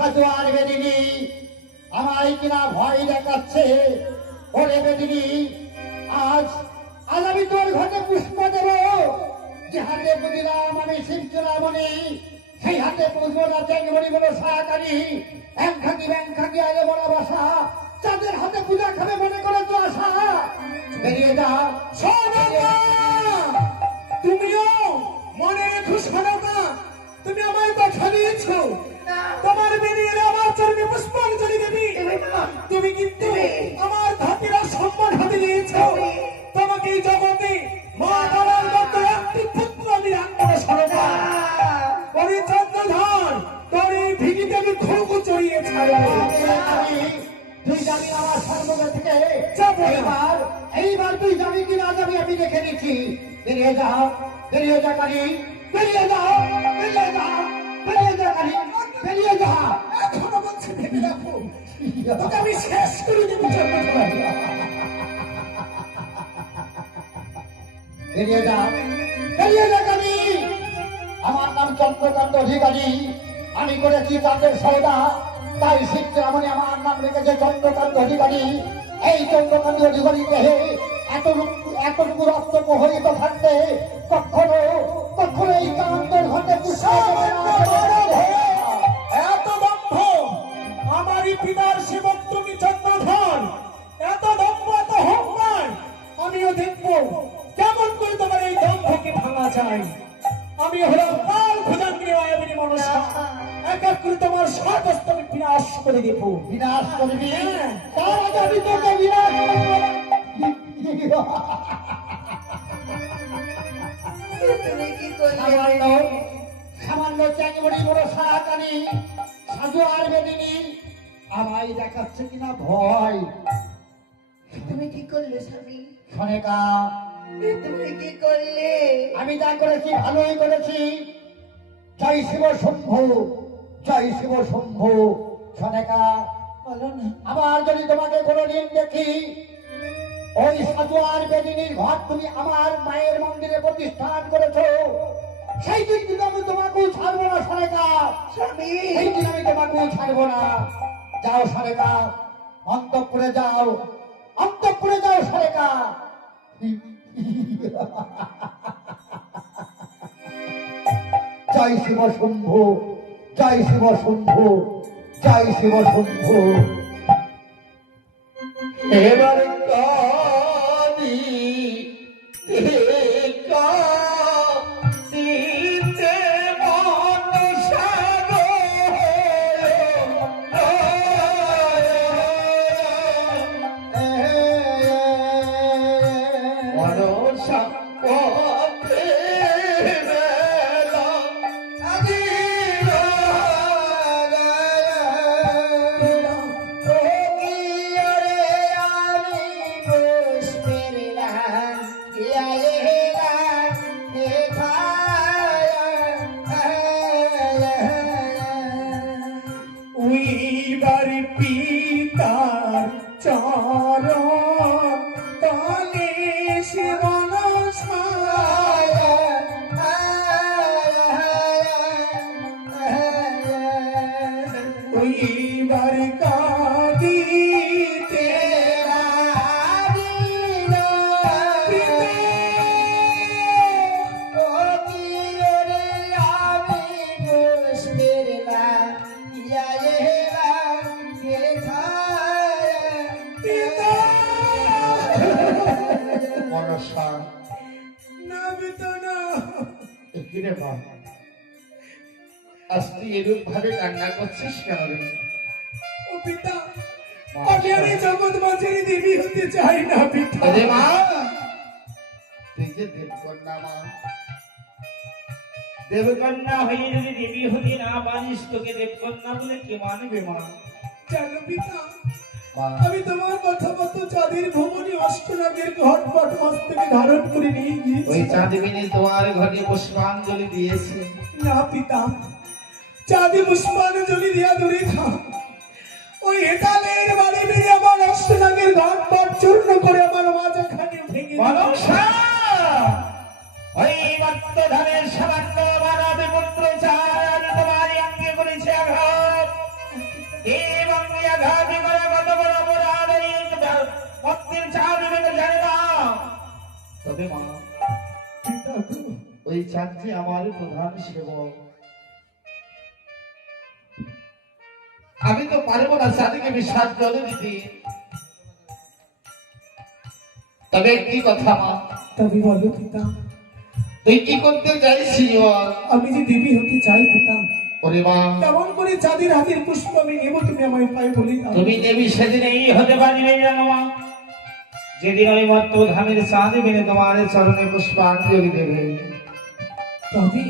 সাধু আর বেদিনী আমায় কিনা ভয় দেখাচ্ছে। ওরে বেদিনী আজ আজ আমি তোর ঘরে পুষ্প দেব। যে হাতে বুঝিলাম আমি শিবচুরামণি সেই হাতে না চেঙ্গমণি বলো সাহাকারী। এক খাকি ব্যাং খাকি আলে বড় বাসা, যাদের হাতে পূজা খাবে মনে করে তো আশা। বেরিয়ে যা সৌভাগ্য! তুমিও মনে সনকা তুমি আমায় কথা দিয়েছ। তোমার বেরিয়ে আমার চরণে পুষ্পাঞ্জলি দেবী। তুমি কিন্তু আমার ধাতিরা সম্মান হাতে দিয়েছ তোমাকে জগতে মা মতো একটি পুত্র আমি রাখব না পরে চন্দ্রধর তোর এই ভিগিতে আমি খোকো চড়িয়ে ছাড়বো তুই যাবি আমার সর্বদা থেকে যাব না। এইবার এইবার তুই যাবি কি না যাবি আমি দেখে নিচ্ছি। বেরিয়ে যা বেরিয়ে যা কালি বেরিয়ে যা বেরিয়ে যা বেরিয়ে যা কালি। বেরিয়ে যা। এখনও বলছি ভেবে দেখো তোকে আমি শেষ করে দেবো বেরিয়ে যা। বেরিয়ে যা কালি আমার নাম চন্দ্রকান্ত অধিকারী। আমি করেছি তাদের সৌদা তাই শিবরামণি আমার নাম রেখেছে চন্দ্রকান্ত অধিকারী। এই চন্দ্রকান্ত অধিকারী দেহে এতটুকু এতটুকু রক্ত প্রহরিত থাকতে কখনো কখনো এই কান্তের ঘটে পুষ্প। এত আমারই পিতার সেবক তুমি চন্দ্রধর। এত দম্ভ এত হংকার আমিও দেখব কেমন করে তোমার এই দম্ভকে ভাঙা যায়। আমি হলাম কাল খুদাঙ্গিনী মায়াবিনী মনসা। এক এক করে তোমার সাত স্তরে বিনাশ করে দেবো। বিনাশ করবি তার আগে আমি তোকে বিনাশ সামান্য চ্যাংবড়ি বড় সারাকানি সাধু আর আমায় দেখাচ্ছে কিনা ভয়। তুমি কি করলে স্বামী? সনেকা তুমি কি করলে? আমি যা করেছি ভালোই করেছি। জয় শিব শম্ভু জয় শিব শম্ভু। সনেকা আবার যদি তোমাকে কোনোদিন দেখি ওই সাধু আর বেদিনীর ঘর তুমি আমার মায়ের মন্দিরে প্রতিষ্ঠান করেছ সেই দিন কিন্তু আমি তোমাকেও ছাড়বো না সরেকা সেই দিন আমি তোমাকেও ছাড়বো না। যাও সরেকা অন্তপুরে যাও অন্তপুরে যাও সরেকা জয় শিব শম্ভু, জয় শিব শম্ভু, জয় শিব শম্ভু। এবার মনসা আজ তুই এরূপ ভাবে কান্না করছিস কেন রে? ও পিতা আমি আর এই জগৎ মাঝারি দেবী হতে চাই না পিতা। আরে মা তুই যে দেবকন্যা মা। দেবকন্যা হয়ে যদি দেবী হতে না পারিস তোকে দেবকন্যা বলে কে মানবে মা? জানো পিতা মা। আমি তোমার কথা মতো চাঁদের ভ্রমণী অষ্টনাগের ঘট পট মস্তকে ধারণ করে নিয়ে ওই গিয়েছি চাঁদবিনী তোমার ঘরে পুষ্পাঞ্জলি দিয়েছে। না পিতা। চাঁদি পুষ্পাঞ্জলি দিয়া দূরে থাক। ওই হেতালের বাড়ি মেরে আমার অষ্টনাগের ঘর পর চূর্ণ করে আমার মাজা খাটে ভেঙে ওই ভক্ত ধনের সামান্য মানব পুত্র চার তোমার আঙ্গে করেছে আঘাত। এবং আঘাত করে কত বড় অপরাধ এই ভক্তির চার বিবেকে জানে না তবে মা ওই চাঁদটি আমার প্রধান সেবক। আমি তো পারব না চাঁদিকে বিশ্বাস জলে দিতে। তবে একটি কথা মা? তবে বলো পিতা। তুই কি করতে চাইছি আমি যে দেবী হতে চাই পিতা। ওরে মা। কেমন করে চাঁদের হাতের পুষ্প আমি নেব তুমি আমায় উপায় বলে তুমি দেবী সেদিন এই হতে পারবে জানো মা। যেদিন ওই মত্ত ধামের চাঁদ বেনে তোমার চরণে পুষ্পাঞ্জলি দেবে। তবে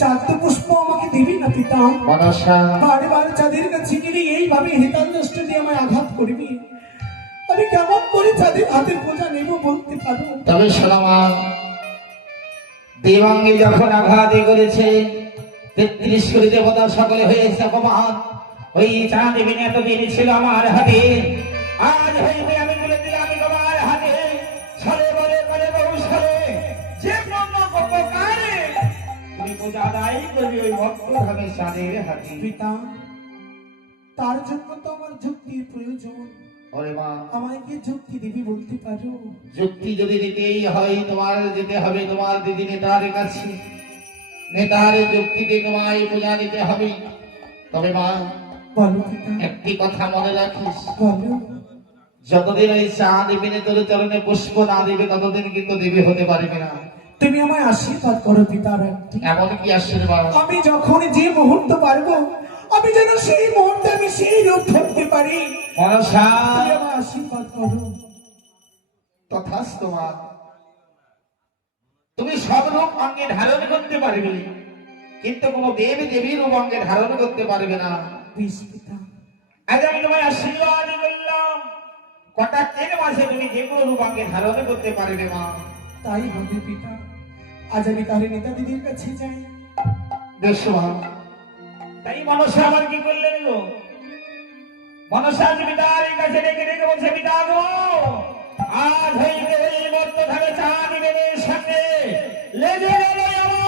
চাঁদ পুষ্প আমাকে দিবি না পিতা? বারে বারে চাঁদের কাছে গেলে এইভাবে হেতাল দষ্ট দিয়ে আমায় আঘাত করবি। আমি কেমন করে চাঁদের হাতের পূজা নেব বলতে পারো তবে সালামা দেবাঙ্গে যখন আঘাত করেছে তেত্রিশ কোটি দেবতা সকলে হয়েছে অপমান। ওই চাঁদ বিনে এতদিন ছিল আমার হাতে। আজ হইবে আমি বলে দিলাম তোমার হাতে। ছলে বলে বলে বহু ছলে পূজা আদায় করবি ওই ভক্ত ধামে চাঁদের হাতে পিতা তার জন্য তো আমার যুক্তির প্রয়োজন। ওরে মা। আমায় যুক্তি দিবি বলতে পারো? যুক্তি যদি দিতেই হয় তোমার যেতে হবে তোমার দিদি নেতার কাছে। নেতার যুক্তিতে তোমায় পূজা দিতে হবে। তবে মা একটি কথা মনে রাখিস। যতদিন ওই চাঁদ বিনে তোর চরণে পুষ্প না দিবে ততদিন কিন্তু দেবী হতে পারবে না। তুমি আমায় আশীর্বাদ করো পিতার এমন কি আশীর্বাদ? আমি যখন যে মুহূর্ত পারব আমি যেন সেই মুহূর্তে আমি সেই রূপ ধরতে পারি। আশীর্বাদ করো। তথাস্তু মা তুমি সব রূপ অঙ্গে ধারণ করতে পারবে কিন্তু কোনো দেবী দেবী রূপ অঙ্গে ধারণ করতে পারবে না। বিশ আজ আমি তোমায় আশীর্বাদ করলাম। কটা তিন মাসে তুমি যে কোনো রূপ অঙ্গে ধারণ করতে পারবে মা। তাই হবে পিতা আজ আমি তাহলে নেতা দিদির কাছে যাই। তাই মানুষ আবার কি করলেন গো? মনসা পিতার কাছে বলছে পিতা গো আজ হইতে হইব তথাকে চা সামনে লেজে আমার